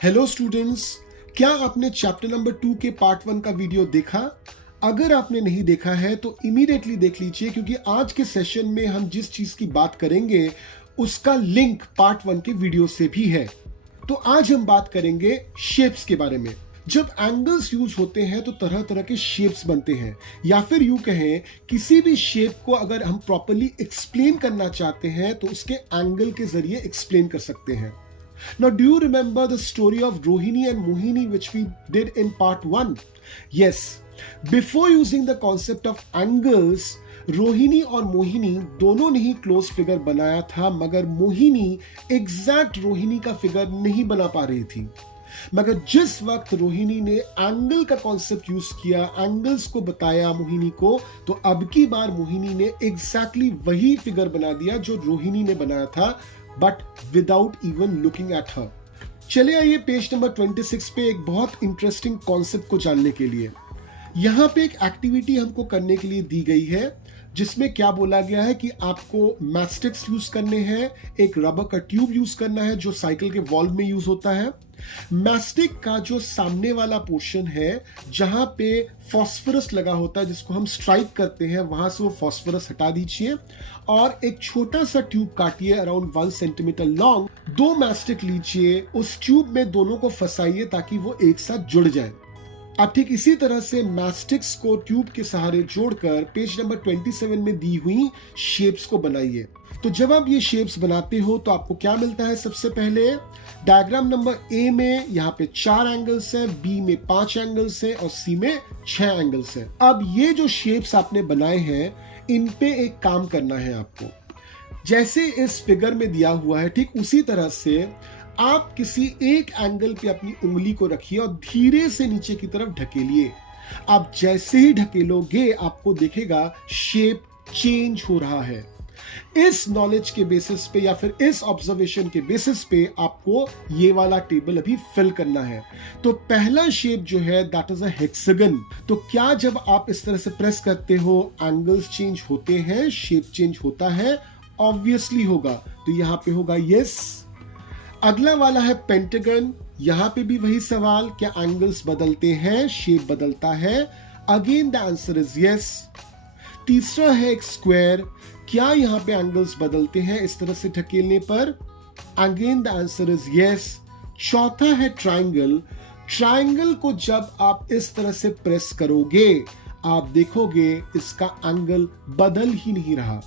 Hello students, क्या आपने chapter number 2 के पार्ट 1 का वीडियो देखा? अगर आपने नहीं देखा है तो इमीडिएटली देख लीजिए, क्योंकि आज के सेशन में हम जिस चीज की बात करेंगे उसका लिंक पार्ट 1 के वीडियो से भी है। तो आज हम बात करेंगे शेप्स के बारे में। जब एंगल्स यूज होते हैं तो तरह तरह के शेप्स बनते हैं, या फिर यूं कहें किसी भी शेप को अगर हम प्रॉपर्ली एक्सप्लेन करना चाहते हैं तो उसके एंगल के जरिए एक्सप्लेन कर सकते हैं। Now, do you remember the story of Rohini and Mohini which we did in part 1? Yes. Before using the concept of angles, Rohini और मोहिनी दोनों ने ही क्लोज फिगर बनाया था, मगर मोहिनी एग्जैक्ट रोहिणी का फिगर नहीं बना पा रही थी। मगर जिस वक्त रोहिणी ने एंगल का कॉन्सेप्ट यूज किया, एंगल्स को बताया मोहिनी को, तो अब की बार मोहिनी ने एग्जैक्टली वही फिगर बना दिया जो रोहिणी ने बनाया था, but without even looking at her. चले आइए पेज नंबर 26 पे एक बहुत इंटरेस्टिंग कॉन्सेप्ट को जानने के लिए। यहां पे एक एक्टिविटी हमको करने के लिए दी गई है, जिसमें क्या बोला गया है कि आपको मैस्टिक्स यूज करने हैं, एक रबर का ट्यूब यूज करना है जो साइकिल के वॉल्व में यूज होता है। मैस्टिक का जो सामने वाला पोर्शन है जहां पे फास्फोरस लगा होता है, जिसको हम स्ट्राइक करते हैं, वहां से वो फास्फोरस हटा दीजिए और एक छोटा सा ट्यूब काटिए अराउंड 1 सेंटीमीटर लॉन्ग। 2 मैस्टिक लीजिए, उस ट्यूब में दोनों को फंसाइए ताकि वो एक साथ जुड़ जाए। आप ठीक इसी तरह से मैस्टिक्स को ट्यूब के सहारे जोड़कर पेज नंबर 27 में दी हुई शेप्स को बनाइए। तो जब आप ये शेप्स बनाते हो तो आपको क्या मिलता है? सबसे पहले डायग्राम नंबर ए में यहाँ पे 4 एंगल्स हैं, बी में 5 एंगल्स हैं और सी में 6 एंगल्स हैं। अब ये जो शेप्स आपने बनाए हैं, इन पे एक काम करना है आपको। जैसे इस फिगर में दिया हुआ है, ठीक उसी तरह से आप किसी एक एंगल पे अपनी उंगली को रखिए और धीरे से नीचे की तरफ ढकेलिए। आप जैसे ही ढकेलोगे आपको दिखेगा शेप चेंज हो रहा है। इस नॉलेज के बेसिस पे या फिर इस ऑब्जर्वेशन के बेसिस पे आपको ये वाला टेबल अभी फिल करना है। तो पहला शेप जो है दैट इज अ हेक्सागन। तो क्या जब आप इस तरह से प्रेस करते हो एंगल्स चेंज होते हैं, शेप चेंज होता है? ऑब्वियसली होगा। तो यहां पे होगा यस। अगला वाला है पेंटागन। यहां पे भी वही सवाल, क्या एंगल्स बदलते हैं, शेप बदलता है? Again the answer is yes. तीसरा है एक स्क्वायर। क्या यहां पे एंगल्स बदलते हैं इस तरह से ढकेलने पर? Again the answer is yes. चौथा है ट्रायंगल। ट्रायंगल को जब आप इस तरह से प्रेस करोगे, आप देखोगे इसका एंगल बदल ही नहीं रहा।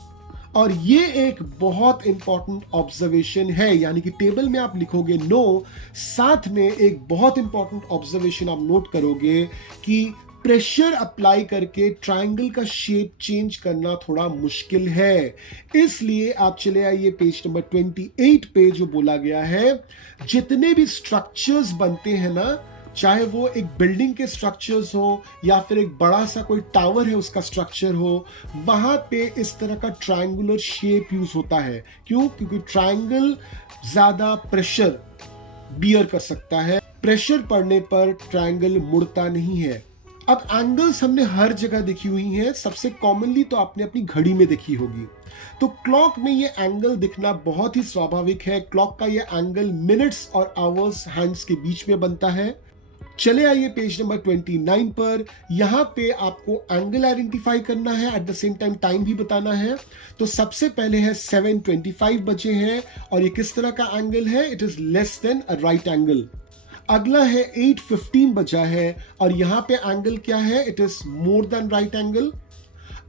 और ये एक बहुत इंपॉर्टेंट ऑब्जर्वेशन है, यानी कि टेबल में आप लिखोगे नो, साथ में एक बहुत इंपॉर्टेंट ऑब्जर्वेशन आप नोट करोगे कि प्रेशर अप्लाई करके ट्रायंगल का शेप चेंज करना थोड़ा मुश्किल है। इसलिए आप चले आइए पेज नंबर 28 पे, जो बोला गया है जितने भी स्ट्रक्चर्स बनते हैं ना, चाहे वो एक बिल्डिंग के स्ट्रक्चर्स हो या फिर एक बड़ा सा कोई टावर है उसका स्ट्रक्चर हो, वहां पे इस तरह का ट्रायंगुलर शेप यूज होता है। क्यों? क्योंकि ट्रायंगल ज्यादा प्रेशर बियर कर सकता है। प्रेशर पड़ने पर ट्रायंगल मुड़ता नहीं है। अब एंगल्स हमने हर जगह देखी हुई हैं, सबसे कॉमनली तो आपने अपनी घड़ी में देखी होगी। तो क्लॉक में ये एंगल दिखना बहुत ही स्वाभाविक है। क्लॉक का ये एंगल मिनट्स और आवर्स हैंड्स के बीच में बनता है। चले आइए पेज नंबर 29 पर। यहां पे आपको एंगल आइडेंटिफाई करना है, at the same time time भी बताना है। तो सबसे पहले है 7:25 बजे हैं और ये किस तरह का एंगल है? It is less than a right angle. अगला है 8:15 बजा है और यहां पे एंगल क्या है? It is more than right angle.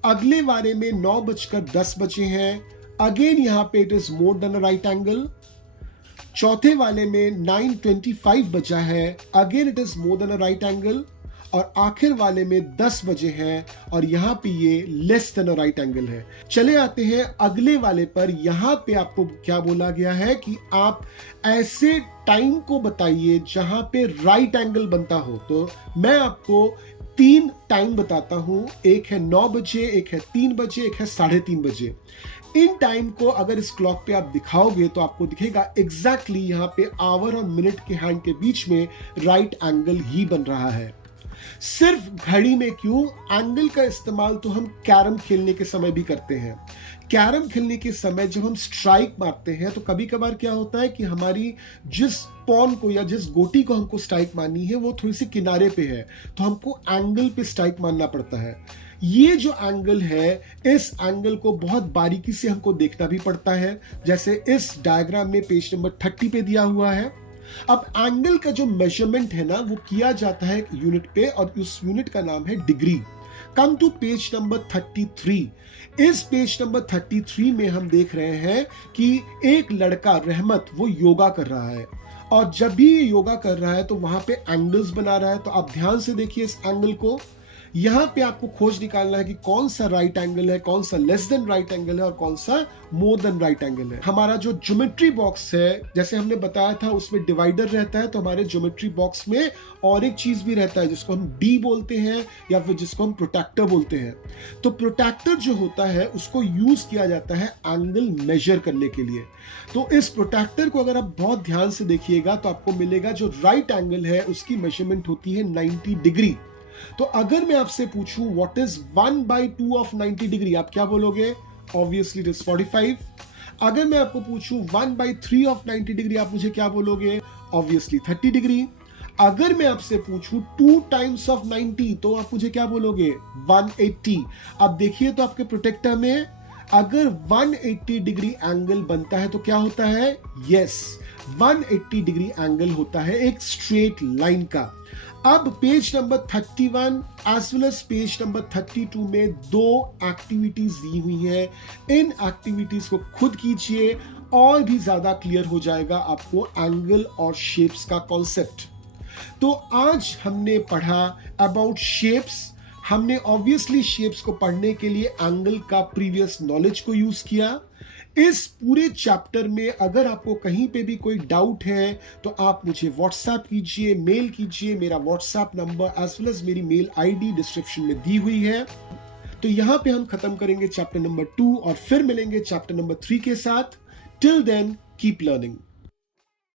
अगले वाले में 9:10 बजे हैं, अगेन यहां पे it is more than a right angle. चौथे वाले में 9:25 बजा है, again it is more than a right angle. और आखिर वाले में 10 बजे हैं और यहां पे ये less than a right angle है। चले आते हैं अगले वाले पर। यहां पे आपको क्या बोला गया है कि आप ऐसे टाइम को बताइए जहां पे राइट एंगल बनता हो। तो मैं आपको 3 टाइम बताता हूं, एक है 9 बजे, एक है 3 बजे, एक है 3:30 बजे। इन टाइम को अगर इस क्लॉक पे आप दिखाओगे तो आपको दिखेगा एग्जैक्टली यहाँ पे आवर और मिनट के हैंड के बीच में राइट एंगल ही बन रहा है। सिर्फ घड़ी में क्यों, एंगल का इस्तेमाल तो हम कैरम खेलने के समय भी करते हैं। कैरम खेलने के समय जब हम स्ट्राइक मारते हैं तो कभी कभार क्या होता है कि हमारी जिस पॉन को या जिस गोटी को हमको स्ट्राइक मारनी है वो थोड़ी सी किनारे पे है, तो हमको एंगल पे स्ट्राइक मारना पड़ता है। ये जो एंगल है, इस एंगल को बहुत बारीकी से हमको देखना भी पड़ता है, जैसे इस डायग्राम में पेज नंबर 30 पे दिया हुआ है। अब एंगल का जो मेजरमेंट है ना, वो किया जाता है एक यूनिट पे, और उस यूनिट का नाम है degree. Come to page number 33। इस पेज नंबर 33 में हम देख रहे हैं कि एक लड़का रहमत वो योगा कर रहा है, और जब भी ये योगा कर रहा है तो वहां पे एंगल्स बना रहा है। तो आप ध्यान से देखिए इस एंगल को। यहां पे आपको खोज निकालना है कि कौन सा राइट एंगल है, कौन सा लेस देन राइट एंगल है और कौन सा मोर देन राइट एंगल है। हमारा जो ज्योमेट्री बॉक्स है, जैसे हमने बताया था, उसमें डिवाइडर रहता है, तो हमारे ज्योमेट्री बॉक्स में और एक चीज भी रहता है जिसको हम डी बोलते हैं या फिर जिसको हम प्रोट्रैक्टर बोलते हैं। तो प्रोट्रैक्टर जो होता है उसको यूज किया जाता है एंगल मेजर करने के लिए। तो इस प्रोट्रैक्टर को अगर आप बहुत ध्यान से देखिएगा तो आपको मिलेगा जो राइट एंगल है उसकी मेजरमेंट होती है 90 डिग्री। तो अगर मैं आपसे पूछूं व्हाट इज 1/2 ऑफ 90 डिग्री, आप क्या बोलोगे? Obviously it is 45। अगर मैं आपको पूछूं 1/3 ऑफ 90 डिग्री, आप मुझे क्या बोलोगे? Obviously 30 degree. अगर मैं आपसे पूछूं 2 टाइम्स ऑफ 90, तो आप मुझे क्या बोलोगे? 180। अब देखिए तो आपके प्रोटेक्टर में अगर 180 डिग्री एंगल बनता है तो क्या होता है? यस, 180 डिग्री एंगल होता है एक स्ट्रेट लाइन का। अब page number 31 as well as page number 32 में 2 एक्टिविटीज दी हुई हैं। इन एक्टिविटीज को खुद कीजिए और भी ज्यादा क्लियर हो जाएगा आपको एंगल और शेप्स का कॉन्सेप्ट। तो आज हमने पढ़ा अबाउट शेप्स। हमने ऑब्वियसली शेप्स को पढ़ने के लिए एंगल का प्रीवियस नॉलेज को यूज किया। इस पूरे चैप्टर में अगर आपको कहीं पे भी कोई डाउट है तो आप मुझे व्हाट्सएप कीजिए, मेल कीजिए। मेरा WhatsApp number as well as मेरी मेल आईडी डिस्क्रिप्शन में दी हुई है। तो यहां पे हम खत्म करेंगे चैप्टर नंबर 2 और फिर मिलेंगे चैप्टर नंबर 3 के साथ। Till then keep learning.